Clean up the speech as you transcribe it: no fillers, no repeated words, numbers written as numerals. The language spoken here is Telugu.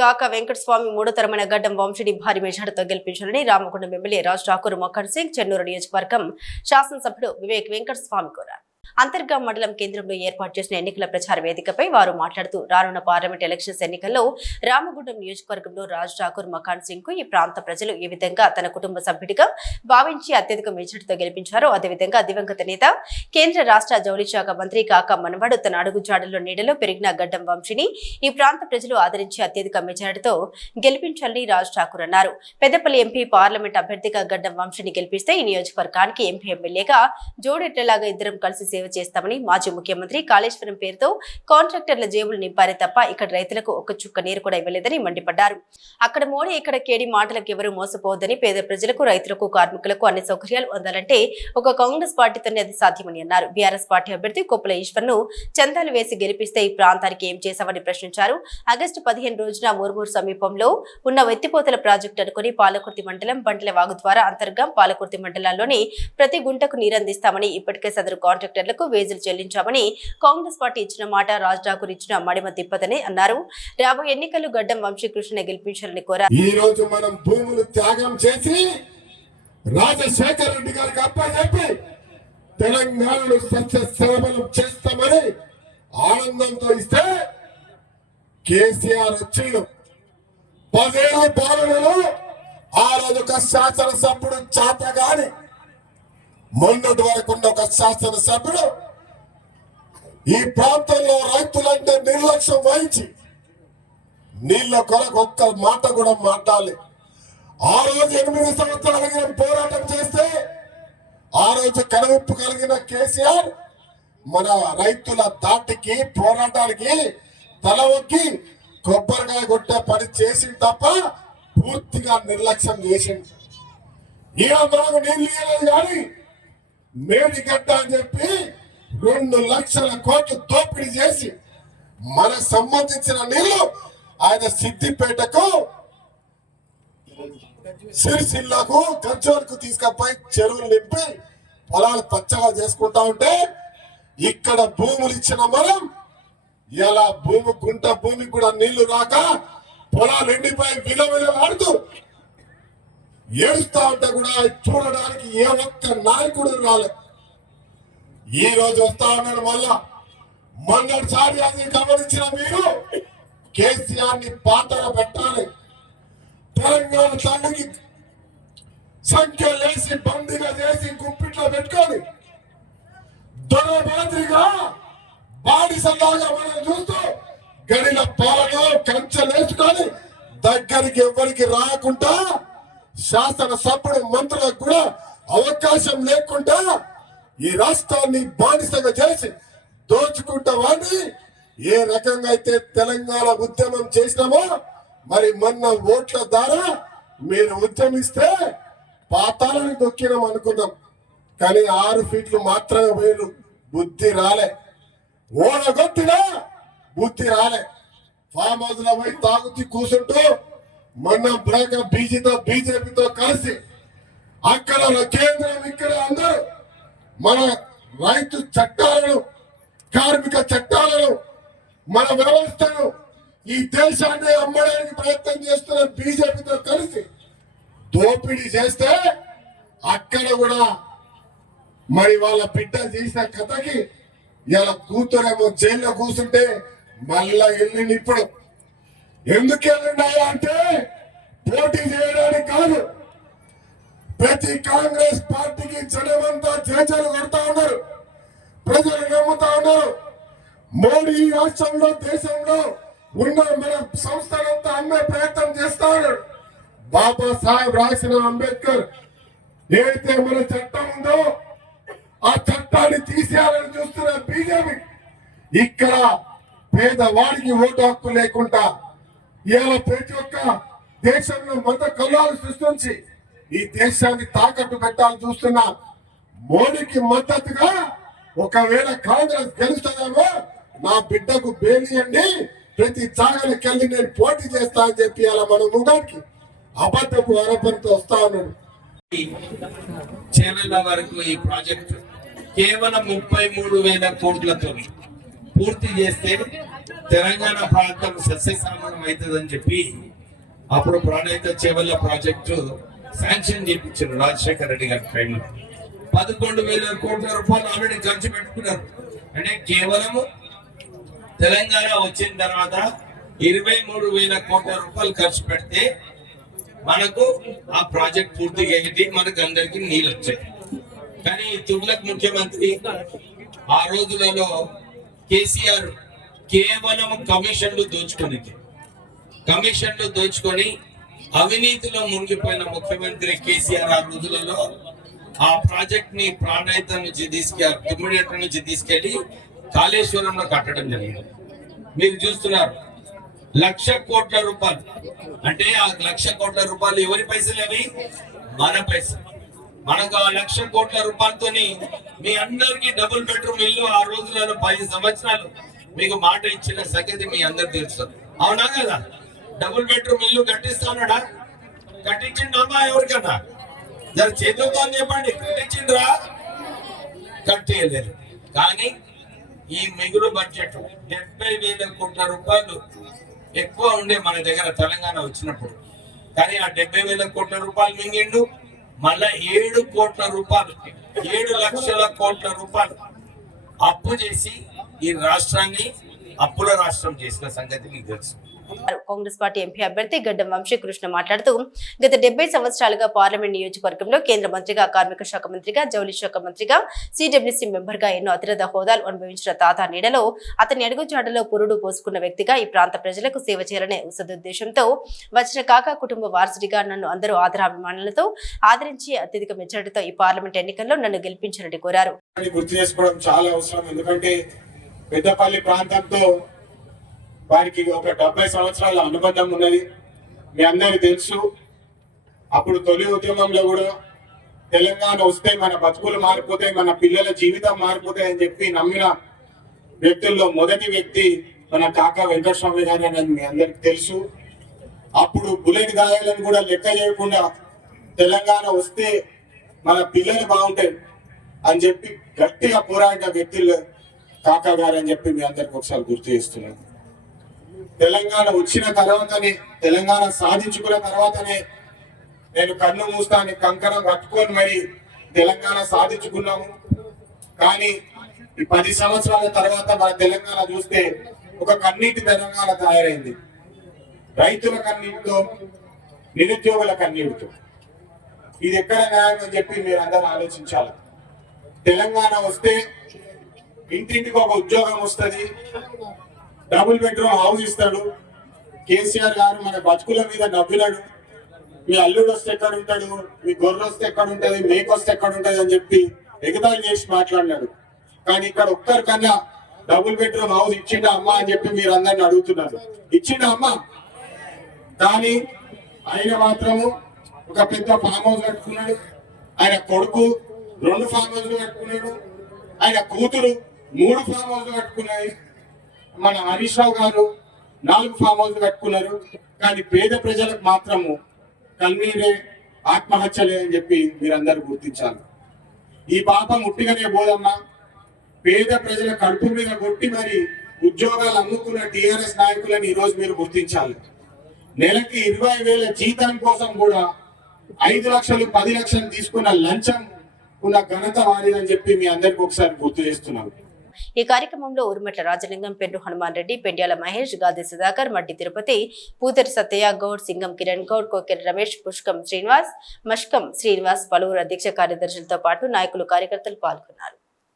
కాక వెంకటస్వామి మూడో తరమైన గడ్డం వంశీని భారీ మెజార్టీతో గెలిపించాలని రామగుండం ఎమ్మెల్యే రాజ్ ఠాకూర్ మక్కన్ సింగ్ చెన్నూరు నియోజకవర్గం శాసనసభ్యుడు వివేక్ వెంకటస్వామి కోరారు. అంతర్గాం మండలం కేంద్రంలో ఏర్పాటు చేసిన ఎన్నికల ప్రచార వేదికపై వారు మాట్లాడుతూ రానున్న పార్లమెంట్ ఎలక్షన్స్ ఎన్నికల్లో రామగుండం నియోజకవర్గంలో రాజ్ ఠాకూర్ మక్కన్ సింగ్ కు ఈ ప్రాంత ప్రజలు ఈ విధంగా తన కుటుంబ సభ్యుడిగా భావించి అత్యధిక మెజార్టీతో గెలిపించారు. అదేవిధంగా దివంగత నేత కేంద్ర రాష్ట్ర జౌళి శాఖ మంత్రి కాక మనవడు తన అడుగుజాడల్లో నీడలో పెరిగిన గడ్డం వంశీని ఈ ప్రాంత ప్రజలు ఆదరించి అత్యధిక మెజార్టీతో గెలిపించాలని రాజ్ ఠాకూర్ అన్నారు. పెద్దపల్లి ఎంపీ పార్లమెంట్ అభ్యర్థిగా గడ్డం వంశీని గెలిపిస్తే ఈ నియోజకవర్గానికి ఎంపీ ఎమ్మెల్యేగా జోడెట్లలాగా ఇద్దరం కలిసి సేవ చేస్తామని మాజీ ముఖ్యమంత్రి కాళేశ్వరం పేరుతో కాంట్రాక్టర్ల జేబులు నింపారే తప్ప ఇక్కడ రైతులకు ఒక్క చుక్క నీరు కూడా ఇవ్వలేదని మండిపడ్డారు. అక్కడ మోడీ ఇక్కడ కేడి మాటలకు ఎవరూ మోసపోవద్దని, పేద ప్రజలకు రైతులకు కార్మికులకు అన్ని సౌకర్యాలు అందాలంటే ఒక కాంగ్రెస్ పార్టీతోనే అది సాధ్యమని అన్నారు. బీఆర్ఎస్ పార్టీ అభ్యర్థి కొప్పుల ఈశ్వర్ను చందాలు వేసి గెలిపిస్తే ఈ ప్రాంతానికి ఏం చేశామని ప్రశ్నించారు. ఆగస్టు 15 రోజున మూర్మూరు సమీపంలో ఉన్న వెత్తిపోతల ప్రాజెక్టు అనుకుని పాలకుర్తి మండలం బంటల వాగు ద్వారా అంతర్గం పాలకుర్తి మండలాల్లోని ప్రతి గుంటకు నీరందిస్తామని, ఇప్పటికే సదరు కాంట్రాక్టర్లకు వేజులు చెల్లించామని కాంగ్రెస్ పార్టీ ఇచ్చిన మాట రాజ్ ఠాకూర్ ఇచ్చిన మడిమ తిప్పదని అన్నారు. రాబోయే ఎన్నికలు గడ్డం వంశీకృష్ణ గెలిపించాలని కోరారు. ఈ రోజు మనం భూములు త్యాగం చేసి రాజశేఖర రెడ్డి గారికి అప్పచెప్పి తెలంగాణను సస్యశ్యామలం చేస్తామని ఆనందంతో ఇస్తే కేసీఆర్ వచ్చి 10 ఏళ్ల పాలనలో ఆ రోజు ఒక శాసనసభ్యుడు చాతగాని మొన్నటి వరకు ఉన్న ఒక శాసనసభ్యుడు ఈ ప్రాంతంలో రైతులంటే నిర్లక్ష్యం వహించి నీళ్ల కొరకు ఒక్క మాట కూడా మాట్లాడాలి. ఆ రోజు 8 సంవత్సరాల పోరాటం చేస్తే ఆ రోజు కనువిప్పు కలిగిన కేసీఆర్ మన రైతుల దాటికి పోరాటానికి తల ఒక్కి కొబ్బరికాయ కొట్టే పని చేసింది తప్ప పూర్తిగా నిర్లక్ష్యం చేసింది. ఈయన మనకు నీళ్ళు ఇవ్వలేదు కానీ మేడిగడ్డ అని చెప్పి 2 లక్షల కోట్లు దోపిడీ చేసి మనకు సంబంధించిన నీళ్లు ఆయన సిద్దిపేటకు, సిరిసిల్లకు, గజ్జోలకు తీసుకపోయి చెరువులు నింపి పొలాలు పచ్చగా చేసుకుంటా ఉంటే ఇక్కడ భూములు ఇచ్చిన మనం ఇలా గుంట భూమికి కూడా నీళ్లు రాక పొలాలు ఎండిపోయి విలవిలాడుతూ ఏడుస్తా ఉంటే కూడా చూడడానికి ఏ ఒక్క నాయకుడు రాలే. ఈ రోజు వస్తా ఉన్నాడు మళ్ళా. మొన్నటిసారి అది గమనించిన మీరు కేసీఆర్ ని పాతగా పెట్టాలి. తెలంగాణ తల్లికి సంఖ్యలేసి బండిగా చేసి గుప్పిట్లో పెట్టుకొని దొర మాదిరిగా బాడిసలాగా మనం చూస్తూ గడిల పాలన కంచెలేసుకొని దగ్గరికి ఎవరికి రాకుండా శాసనసభ్యుడు మంత్రులకు కూడా అవకాశం లేకుండా ఈ రాష్ట్రాన్ని బానిసగా చేసి దోచుకుంటామని ఏ రకంగా అయితే తెలంగాణ ఉద్యమం చేసినామో మరి మొన్న ఓట్ల ద్వారా మీరు ఉద్యమిస్తే పాతాలని దొక్కినాం అనుకున్నాం. కానీ 6 ఫీట్లు మాత్రమే పోయిరు, బుద్ధి రాలే. ఓడగొట్టినా బుద్ధి రాలే. ఫామ్ హౌస్ లో పోయి తాగుతూ కూర్చుంటూ మొన్న బీజేపీతో కలిసి అక్కడ కేంద్రం ఇక్కడ అందరూ మన రైతు చట్టాలను, కార్మిక చట్టాలను, మన వ్యవస్థను, ఈ దేశాన్ని అమ్మడానికి ప్రయత్నం చేస్తున్న బీజేపీతో కలిసి దోపిడీ చేస్తే అక్కడ కూడా మరి వాళ్ళ బిడ్డ చేసిన కథకి ఇలా కూతురేమో జైల్లో కూర్చుంటే మళ్ళా వెళ్ళింది. ఇప్పుడు ఎందుకు వెళ్ళినాయా అంటే పోటీ చేయడానికి కాదు. ప్రతి కాంగ్రెస్ పార్టీకి జనమంతా చేచలు కొడతా ఉన్నారు, ప్రజలు నమ్ముతా ఉన్నారు. మోడీ రాష్ట్రంలో, దేశంలో ఉన్న మన సంస్థలంతా అమ్మే ప్రయత్నం చేస్తా ఉన్నాడు. బాబా సాహెబ్ రాసిన అంబేద్కర్ ఏదైతే మన చట్టం ఉందో ఆ చట్టాన్ని తీసేయాలని చూస్తున్న బీజేపీ ఇక్కడ పేదవాడికి ఓటు హక్కు లేకుండా ఇలా ప్రతి ఒక్క దేశంలో మత కల్లాలు సృష్టించి ఈ దేశాన్ని తాకట్టు పెట్టాలని చూస్తున్న మోడీకి మద్దతుగా ఒకవేళ కాంగ్రెస్ గెలుస్తుందేమో నా బిడ్డకు బేలియండి, ప్రతి జాగానికి వెళ్ళి నేను పోటీ చేస్తా అని చెప్పి అలా మన ముందానికి అబద్ధపు ఆరోపణతో వస్తా ఉన్నాడు. చేనేత వరకు ఈ ప్రాజెక్టు కేవలం 33,000 కోట్లతో పూర్తి చేస్తే తెలంగాణ ప్రాంతం సస్యశ్యామలం అవుతుందని చెప్పి అప్పుడు ప్రాణహిత చేవల్ల ప్రాజెక్టు శాంక్షన్ చేయించారు రాజశేఖర రెడ్డి గారి టైంలో. 11,000 కోట్ల రూపాయలు ఆల్రెడీ ఖర్చు పెట్టుకున్నారు. అంటే కేవలము తెలంగాణ వచ్చిన తర్వాత 23,000 కోట్ల రూపాయలు ఖర్చు పెడితే మనకు ఆ ప్రాజెక్ట్ పూర్తిగా అయ్యి మనకు అందరికి నీళ్ళు వచ్చాయి. కానీ ఈ తుగ్లక్ ముఖ్యమంత్రి ఆ రోజులలో కేసీఆర్ కేవలం కమిషన్లు దోచుకొని అవినీతిలో మునిగిపోయిన ముఖ్యమంత్రి కేసీఆర్ ఆ రోజులలో ఆ ప్రాజెక్ట్ ని ప్రాణహిత నుంచి తీసుకెళ్లి కాళేశ్వరంలో కట్టడం జరిగింది. మీరు చూస్తున్నారు 1,00,000 కోట్ల రూపాయలు. అంటే ఆ 1,00,000 కోట్ల రూపాయలు ఎవరి పైసలు? అవి మన పైసలు. మనకు ఆ 1,00,000 కోట్ల రూపాయలతోని మీ అందరికి డబుల్ బెడ్రూమ్ ఇల్లు ఆ రోజులలో 10 సంవత్సరాలు మీకు మాట ఇచ్చిన సంగతి మీ అందరు తెలుస్తుంది. అవునా కదా? డబుల్ బెడ్రూమ్ ఇల్లు కట్టిస్తా ఉన్నాడా? కట్టించిండమ్మా? ఎవరికన్నా జర చేతులతో చెప్పండి, కట్టించిండ్రా? కట్టేయలేదు. కానీ ఈ మిగులు బడ్జెట్ 70,000 కోట్ల రూపాయలు ఎక్కువ ఉండే మన దగ్గర తెలంగాణ వచ్చినప్పుడు. కానీ ఆ 70,000 కోట్ల రూపాయలు మింగిండు. మళ్ళా 7 కోట్ల రూపాయలు 7 లక్షల కోట్ల రూపాయలు అప్పు చేసి ఈ రాష్ట్రాన్ని అప్పుల రాష్ట్రం చేసిన సంగతి మీకు తెలుసు. కాంగ్రెస్ పార్టీ ఎంపీ అభ్యర్థి గడ్డం వంశీకృష్ణ మాట్లాడుతూ గత 70 సంవత్సరాలుగా పార్లమెంట్ నియోజకవర్గంలో కేంద్ర మంత్రిగా, కార్మిక శాఖ మంత్రిగా, జౌళి శాఖ మంత్రిగా, సిడబ్ల్యూసీ మెంబర్ గా ఎన్నో అతిరథ హోదాలు అనుభవించిన తాత నీడలో అతని అడుగుజాడలో పురుడు పోసుకున్న వ్యక్తిగా ఈ ప్రాంత ప్రజలకు సేవ చేయాలనే సదుద్దేశంతో వచ్చిన కాకా కుటుంబ వారసుడిగా నన్ను అందరూ ఆదరాభిమానులతో ఆదరించి అత్యధిక మెజారిటీతో ఈ పార్లమెంట్ ఎన్నికల్లో నన్ను గెలిపించాలని కోరారు. గుర్తు చేసుకోవడం చాలా అవసరం. ఎందుకంటే పెద్దపల్లి ప్రాంతంతో వారికి ఒక 70 సంవత్సరాల అనుబంధం ఉన్నది. మీ అందరికీ తెలుసు. అప్పుడు తొలి ఉద్యమంలో కూడా తెలంగాణ వస్తే మన బతుకులు మారిపోతాయి, మన పిల్లల జీవితం మారిపోతాయి అని చెప్పి నమ్మిన వ్యక్తుల్లో మొదటి వ్యక్తి మన కాకా వెంకటస్వామి గారు అని మీ అందరికి తెలుసు. అప్పుడు బుల్లెట్ గాయాలను కూడా లెక్క చేయకుండా తెలంగాణ వస్తే మన పిల్లలు బాగుంటాయి అని చెప్పి గట్టిగా పోరాడిన వ్యక్తులు కాకా గారు అని చెప్పి మీ అందరికి ఒకసారి గుర్తు చేస్తున్నాను. తెలంగాణ వచ్చిన తర్వాతనే, తెలంగాణ సాధించుకున్న తర్వాతనే నేను కన్ను మూస్తాను కంకణం కట్టుకొని మరి తెలంగాణ సాధించుకున్నాము. కానీ ఈ 10 సంవత్సరాల తర్వాత మన తెలంగాణ చూస్తే ఒక కన్నీటి తెలంగాణ తయారైంది. రైతుల కన్నీటితో, నిరుద్యోగుల కన్నీటితో. ఇది ఎక్కడ న్యాయం అని చెప్పి మీరు అందరూ ఆలోచించాలి. తెలంగాణ వస్తే ఇంటింటికి ఒక ఉద్యోగం వస్తుంది, డబుల్ బెడ్రూమ్ హౌస్ ఇస్తాడు. కేసీఆర్ గారు మన బతుకుల మీద నవ్వినాడు. మీ అల్లుడు వస్తే ఎక్కడ ఉంటాడు, మీ గొర్రె వస్తే ఎక్కడ ఉంటది, మేక వస్తే ఎక్కడ ఉంటది అని చెప్పి ఎగతాళి చేసి మాట్లాడినాడు. కానీ ఇక్కడ ఒక్కరికన్నా డబుల్ బెడ్రూమ్ హౌస్ ఇచ్చిండా అమ్మా అని చెప్పి మీరు అందరిని అడుగుతున్నారు. ఇచ్చిండా అమ్మా? కానీ ఆయన మాత్రము ఒక పెద్ద ఫామ్ హౌస్ కట్టుకున్నాడు. ఆయన కొడుకు 2 ఫామ్ హౌస్లు కట్టుకున్నాడు. ఆయన కూతురు 3 ఫామ్ హౌస్లు కట్టుకున్నాయి. మన హరీష్ రావు గారు 4 ఫామ్ హౌస్లు కట్టుకున్నారు. కానీ పేద ప్రజలకు మాత్రము కన్నీరే, ఆత్మహత్యలే అని చెప్పి మీరందరూ గుర్తించాలి. ఈ పాపం ముట్టిగానే పోదమ్మా. పేద ప్రజల కడుపు మీద కొట్టి మరి ఉద్యోగాలు అమ్ముకున్న టిఆర్ఎస్ నాయకులను ఈ రోజు మీరు గుర్తించాలి. నెలకి 20,000 జీతం కోసం కూడా 5 లక్షలు 10 లక్షలు తీసుకున్న లంచం ఉన్న ఘనత వారిదని చెప్పి మీ అందరికి ఒకసారి గుర్తు చేస్తున్నాను. ఈ కార్యక్రమంలో ఉరుమెట్ల రాజలింగం, పెండు హనుమాన్ రెడ్డి, పెండ్యాల మహేష్, గాది సుధాకర్, మడ్డి తిరుపతి, పూతరి సత్తయ్య గౌడ్, సింగం కిరణ్ గౌడ్, కోకెల రమేష్, పుష్కం శ్రీనివాస్, మష్కం శ్రీనివాస్, పలువురు అధ్యక్ష కార్యదర్శులతో పాటు నాయకులు, కార్యకర్తలు పాల్గొన్నారు.